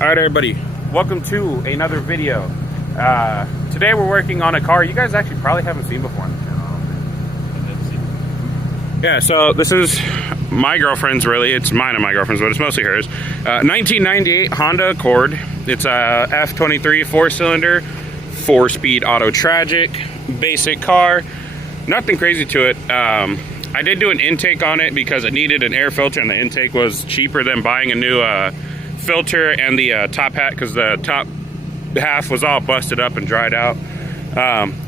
Alright everybody, welcome to another video. Today we're working on a car you guys actually probably haven't seen before on the channel. Yeah, so this is my girlfriend's, really. It's mine and my girlfriend's, but it's mostly hers. 1998 Honda Accord. It's a F23 4-cylinder, 4-speed auto tragic, basic car. Nothing crazy to it. I did do an intake on it because it needed an air filter and the intake was cheaper than buying a new filter and the top hat, because the top half was all busted up and dried out.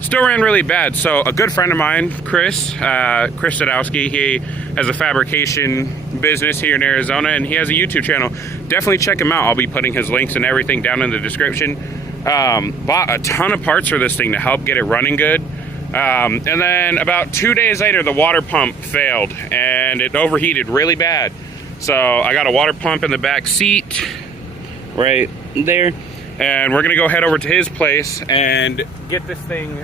Still ran really bad. So a good friend of mine, Chris Sadowski, he has a fabrication business here in Arizona and he has a YouTube channel. Definitely check him out. I'll be putting his links and everything down in the description. Bought a ton of parts for this thing to help get it running good. And then about 2 days later, the water pump failed and it overheated really bad. So I got a water pump in the back seat right there, and we're gonna go head over to his place and get this thing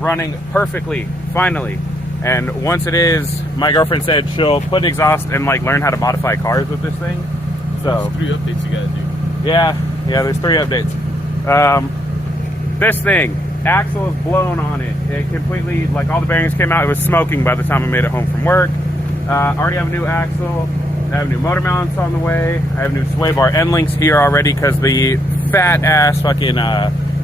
running perfectly, finally. And once it is, my girlfriend said she'll put exhaust and like learn how to modify cars with this thing. So there's 3 updates you gotta do. Yeah, there's 3 updates. This thing, axle is blown on it. It completely, like, all the bearings came out. It was smoking by the time I made it home from work. Already have a new axle. I have new motor mounts on the way. I have new sway bar end links here already because the fat ass fucking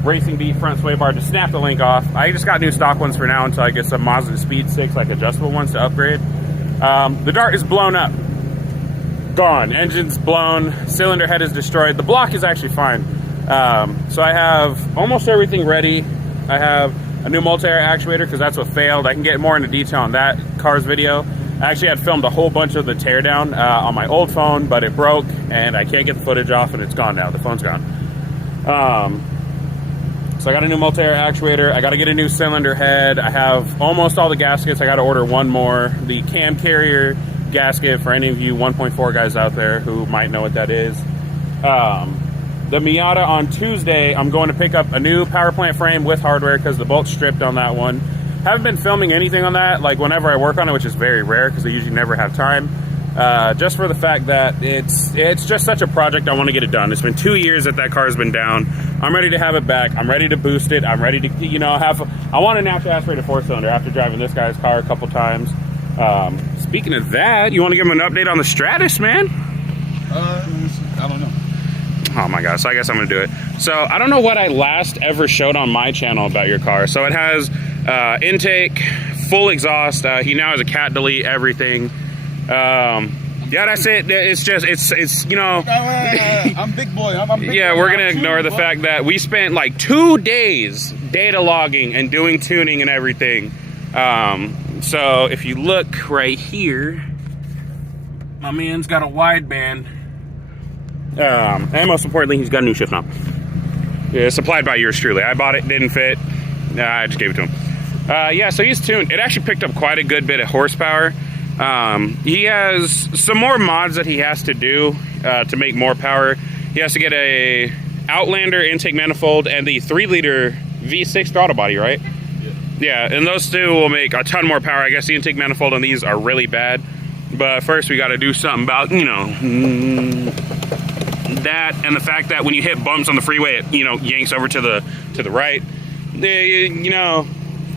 Racing Beat front sway bar just snapped the link off. I just got new stock ones for now until I get some Mazda Speed 6, like adjustable ones, to upgrade. The Dart is blown up. Gone. Engine's blown. Cylinder head is destroyed. The block is actually fine. So I have almost everything ready. I have a new multi-air actuator because that's what failed. I can get more into detail on that car's video. I actually had filmed a whole bunch of the teardown on my old phone, but it broke and I can't get the footage off and it's gone now. The phone's gone. So I got a new multi-air actuator. I got to get a new cylinder head. I have almost all the gaskets. I got to order one more. The cam carrier gasket, for any of you 1.4 guys out there who might know what that is. The Miata on Tuesday, I'm going to pick up a new power plant frame with hardware because the bolt's stripped on that one. Haven't been filming anything on that, like whenever I work on it, which is very rare because I usually never have time. Just for the fact that it's just such a project, I want to get it done. It's been 2 years that car has been down. I'm ready to have it back. I'm ready to boost it. I'm ready to, I want a natural aspirated 4-cylinder after driving this guy's car a couple times. Speaking of that, you want to give him an update on the Stratus, man? I don't know. Oh my gosh, so I guess I'm gonna do it. So I don't know what I last ever showed on my channel about your car. So it has intake, full exhaust. He now has a cat delete, everything. Yeah, that's it. It's I'm big boy. I'm big yeah, boy. we're gonna ignore the fact that we spent like 2 days data logging and doing tuning and everything. So if you look right here, my man's got a wideband. And most importantly, he's got a new shift knob. Yeah, supplied by yours truly. I bought it, didn't fit. I just gave it to him. Yeah, so he's tuned. It actually picked up quite a good bit of horsepower. He has some more mods that he has to do to make more power. He has to get a Outlander intake manifold and the 3-liter V6 throttle body, right? Yeah, and those 2 will make a ton more power. I guess the intake manifold on these are really bad. But first we got to do something about, that, and the fact that when you hit bumps on the freeway, it yanks over to the right.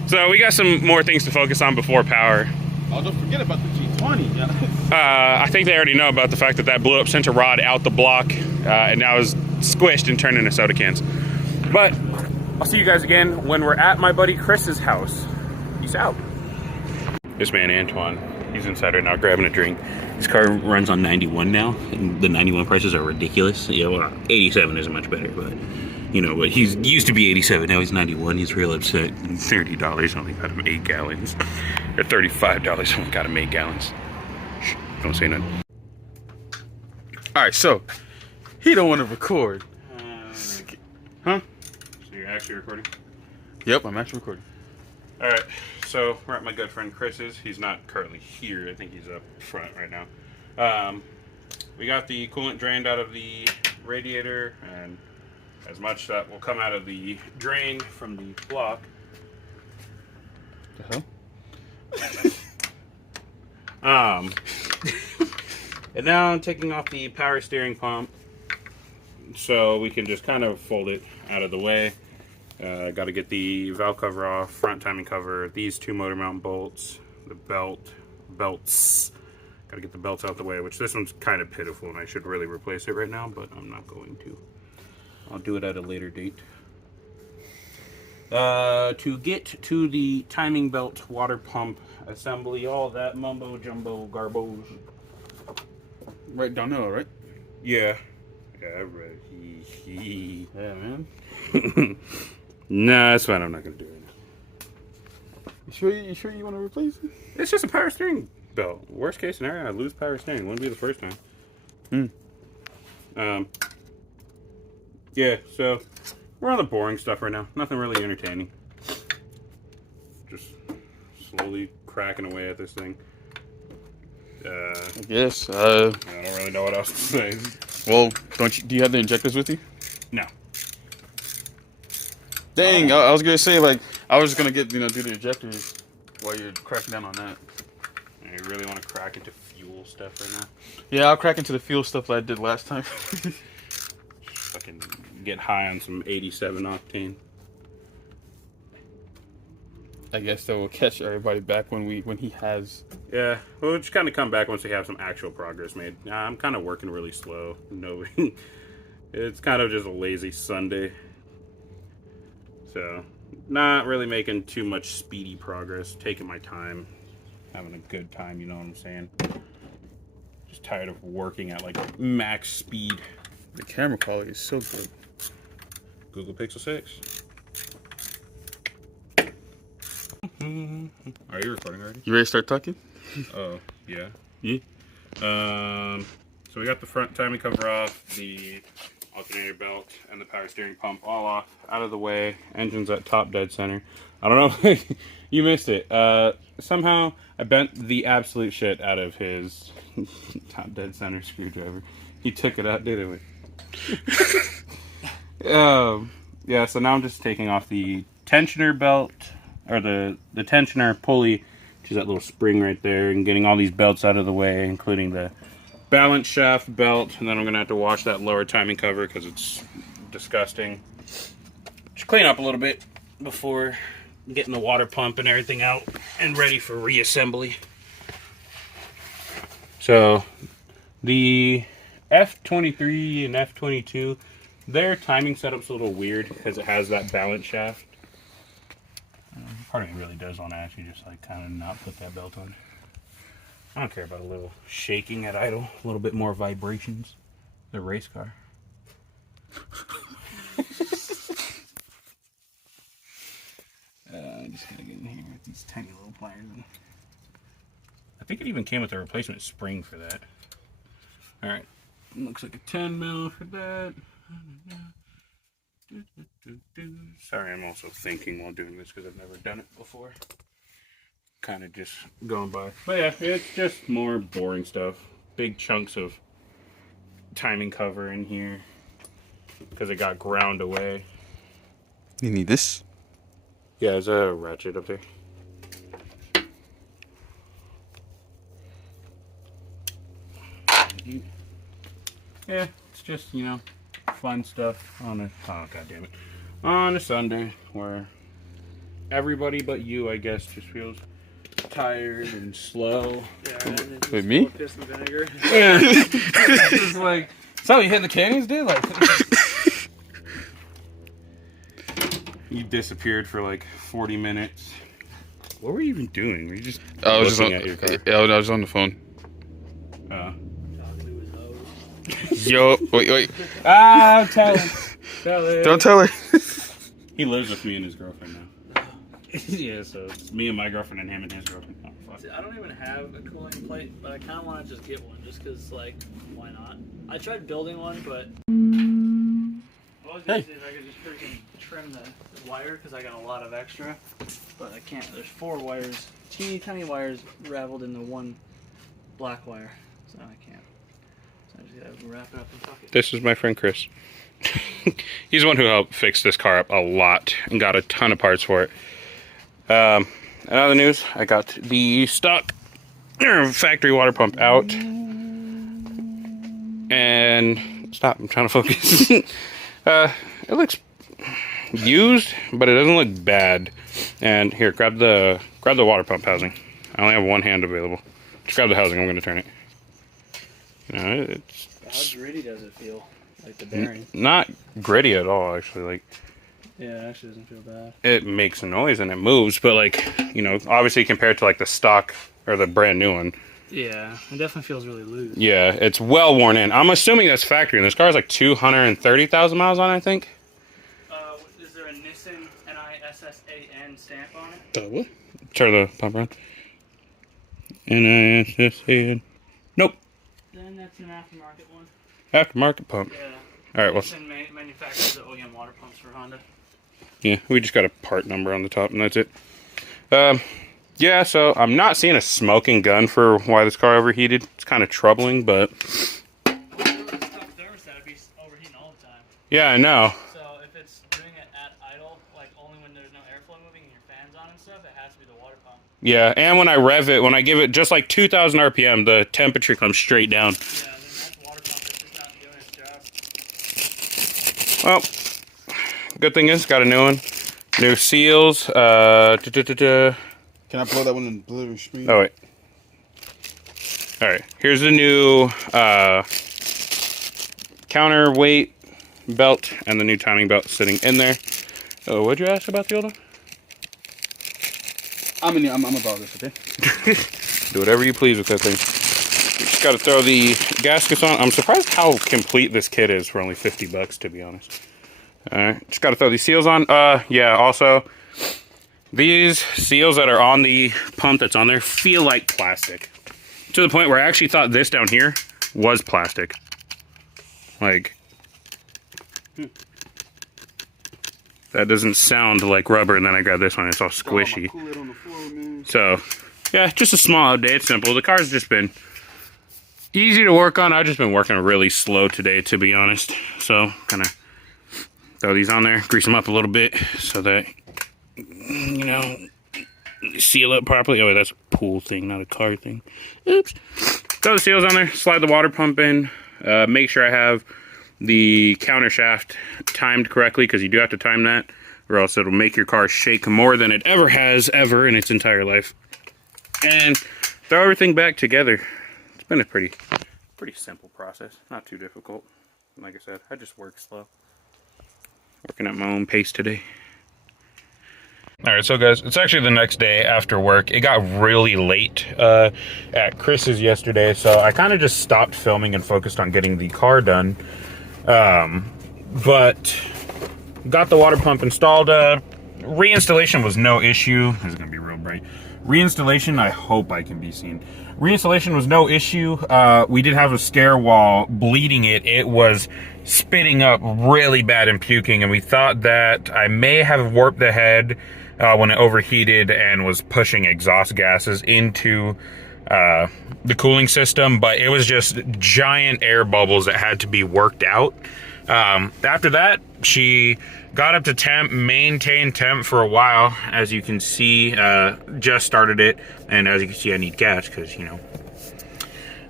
So we got some more things to focus on before power. Oh, don't forget about the G20. I think they already know about the fact that blew up center rod out the block and now is squished and turned into soda cans. But I'll see you guys again when we're at my buddy Chris's house. Peace out. This man Antoine, he's inside right now grabbing a drink. This car runs on 91 now, and the 91 prices are ridiculous. Yeah, well, 87 isn't much better, but but he's used to be 87, now he's 91. He's real upset. $30 only got him 8 gallons, or $35 only got him 8 gallons. Shh, don't say nothing. All right, so he don't want to record. Huh? So you're actually recording? Yep, I'm actually recording. All right. So we're at my good friend Chris's. He's not currently here. I think he's up front right now. We got the coolant drained out of the radiator, and as much that will come out of the drain from the block. The hell? And now I'm taking off the power steering pump. so we can just kind of fold it out of the way. Got to get the valve cover off, front timing cover, these 2 motor mount bolts, the belts. Got to get the belts out the way, which this one's kind of pitiful, and I should really replace it right now, but I'm not going to. I'll do it at a later date. To get to the timing belt water pump assembly, all that mumbo jumbo garbos. Right down there, right? Yeah. Yeah, right. Yeah, man. Nah, that's fine. I'm not gonna do it. You sure you want to replace it? It's just a power steering belt. Worst case scenario, I lose power steering. Wouldn't be the first time. Yeah. So we're on the boring stuff right now. Nothing really entertaining. Just slowly cracking away at this thing. Yes. I don't really know what else to say. Well, do you have the injectors with you? No. Dang, I was gonna say, like, I was gonna get, do the injectors while you're cracking down on that. You really want to crack into fuel stuff right now? Yeah, I'll crack into the fuel stuff that I did last time. Fucking get high on some 87 octane. I guess that will catch everybody back when he has. Yeah, we'll just kind of come back once we have some actual progress made. I'm kind of working really slow. No, it's kind of just a lazy Sunday. So, not really making too much speedy progress. Taking my time. Having a good time, you know what I'm saying? Just tired of working at like max speed. The camera quality is so good. Google Pixel 6. Are you recording already? You ready to start talking? Oh, yeah. Yeah. So we got the front timing cover off, the alternator belt, and the power steering pump all off, out of the way. Engine's at top dead center. I don't know. You missed it. Somehow I bent the absolute shit out of his top dead center screwdriver. He took it out, didn't we? Yeah, so now I'm just taking off the tensioner belt, or the tensioner pulley, which is that little spring right there, and getting all these belts out of the way, including the balance shaft belt, and then I'm going to have to wash that lower timing cover because it's disgusting. Just clean up a little bit before getting the water pump and everything out and ready for reassembly. So the F23 and F22, their timing setup's a little weird because it has that balance shaft. Part of me really does want to actually just like kind of not put that belt on. I don't care about a little shaking at idle, a little bit more vibrations. The race car. I just gotta get in here with these tiny little pliers. I think it even came with a replacement spring for that. Alright, looks like a 10 mil for that. Sorry, I'm also thinking while doing this because I've never done it before. Kind of just going by. But yeah, it's just more boring stuff. Big chunks of timing cover in here because it got ground away. You need this? Yeah, there's a ratchet up there. Yeah, it's just, fun stuff on a, oh god damn it, on a Sunday where everybody but you, I guess, just feels tired and slow. Yeah, Wait, me? Piss and vinegar. Yeah. It's like, so you hitting the canyons, dude? Like, you disappeared for like 40 minutes. What were you even doing? Were you just I was just looking on, at your car? yeah, I was on the phone. Talking to his hose. Yo, wait. Ah, tell him. Tell him. Don't tell her. He lives with me and his girlfriend now. Yeah, so it's me and my girlfriend and him and his girlfriend. Oh, fuck. See, I don't even have a cooling plate, but I kind of want to just get one, just because, like, why not? I tried building one, but I was gonna see if I could just freaking trim the wire, because I got a lot of extra, but I can't. There's 4 wires, teeny tiny wires, raveled into one black wire, so I can't. So I just gotta wrap it up and tuck it. This is my friend Chris. He's the one who helped fix this car up a lot and got a ton of parts for it. Another news, I got the stock factory water pump out, and Stop, I'm trying to focus. It looks used, but it doesn't look bad. And here, grab the water pump housing. I only have one hand available. Just grab the housing, I'm gonna turn it. It's How gritty does it feel? Like the bearing? not gritty at all, actually. Like, Yeah, it actually doesn't feel bad. it makes a noise and it moves, but like, you know, obviously compared to like the stock or the brand new one, Yeah, it definitely feels really loose. yeah, it's well worn in. I'm assuming that's factory, and this car has like 230,000 miles on it, I think. Is there a Nissan NISSAN stamp on it? What? Turn the pump around. NISSAN. Nope. Then that's an aftermarket one. Aftermarket pump. Yeah. All right, well, Nissan manufactures the OEM water pumps for Honda. yeah, we just got a part number on the top, and that's it. Yeah, so I'm not seeing a smoking gun for why this car overheated. It's kind of troubling, but Well, if it was a tough thermostat, it'd be overheating all the time. yeah, I know. So if it's doing it at idle, like only when there's no airflow moving and your fan's on and stuff, it has to be the water pump. Yeah, and when I rev it, when I give it just like 2,000 RPM, the temperature comes straight down. Yeah, then that's water pump. It's just not doing its job. Well, good thing is, got a new one. New seals. Can I blow that one in blue screen? Oh, wait. All right, here's the new counterweight belt and the new timing belt sitting in there. Oh, what'd you ask about the old one? I'm about this, okay? Do whatever you please with that thing. Just got to throw the gaskets on. I'm surprised how complete this kit is for only 50 bucks, to be honest. All right, just got to throw these seals on. Yeah, also, these seals that are on the pump that's on there feel like plastic. To the point where I actually thought this down here was plastic. Like, that doesn't sound like rubber, and then I grab this one, it's all squishy. Cool it on the floor, man. So, yeah, just a small update. It's simple. The car's just been easy to work on. I've just been working really slow today, to be honest. So, kind of throw these on there, grease them up a little bit so that, you know, seal it properly. Oh, wait, that's a pool thing, not a car thing. Oops. Throw the seals on there, slide the water pump in, make sure I have the counter shaft timed correctly, because you do have to time that, or else it'll make your car shake more than it ever has in its entire life. And throw everything back together. It's been a pretty simple process, not too difficult. Like I said, I just work slow. Working at my own pace today. Alright, so guys, it's actually the next day after work. It got really late at Chris's yesterday, so I kind of just stopped filming and focused on getting the car done. But got the water pump installed. Reinstallation was no issue. This is going to be real bright. Reinstallation, I hope I can be seen. Reinstallation was no issue. We did have a scare while bleeding it. It was spitting up really bad and puking, and we thought that I may have warped the head when it overheated and was pushing exhaust gases into the cooling system, but it was just giant air bubbles that had to be worked out. After that, she got up to temp, maintained temp for a while. As you can see, just started it, and as you can see, I need gas because, you know,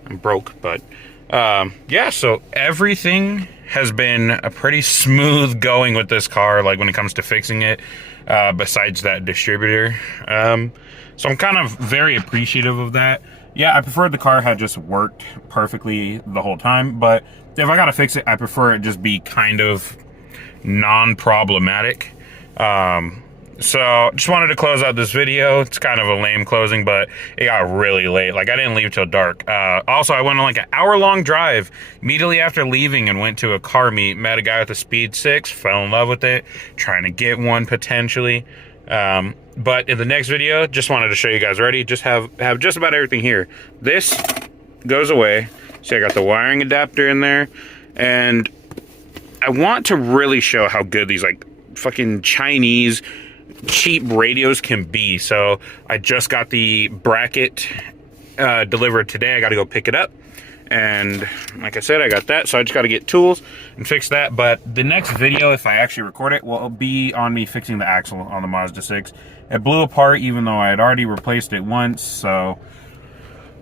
I'm broke. But yeah, so everything has been a pretty smooth going with this car, like when it comes to fixing it, besides that distributor. So I'm kind of very appreciative of that. Yeah, I prefer the car had just worked perfectly the whole time, but if I gotta fix it, I prefer it just be kind of non-problematic. So just wanted to close out this video. It's kind of a lame closing, but it got really late. Like, I didn't leave till dark. Also, I went on like an hour-long drive immediately after leaving and went to a car meet, met a guy with a Speed 6, fell in love with it, trying to get one potentially. But in the next video, just wanted to show you guys already, just have just about everything here. This goes away. See, I got the wiring adapter in there, and I want to really show how good these like fucking Chinese cheap radios can be. So I just got the bracket delivered today. I got to go pick it up, and like I said, I got that, so I just got to get tools and fix that. But the next video, if I actually record it, will be on me fixing the axle on the Mazda 6. It blew apart even though I had already replaced it once, so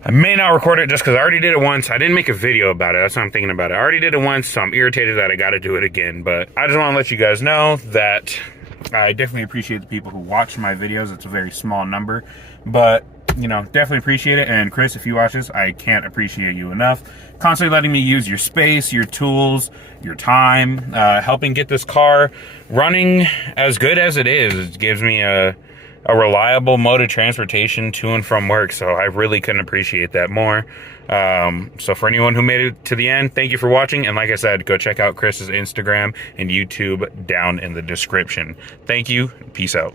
I may not record it just because I already did it once. I didn't make a video about it. That's what I'm thinking about it. I already did it once, so I'm irritated that I got to do it again. But I just want to let you guys know that I definitely appreciate the people who watch my videos. It's a very small number, but you know, definitely appreciate it. And Chris, if you watch this, I can't appreciate you enough. Constantly letting me use your space, your tools, your time, helping get this car running as good as it is. It gives me a reliable mode of transportation to and from work, so I really couldn't appreciate that more. So for anyone who made it to the end, thank you for watching, and like I said, go check out Chris's Instagram and YouTube down in the description. Thank you. Peace out.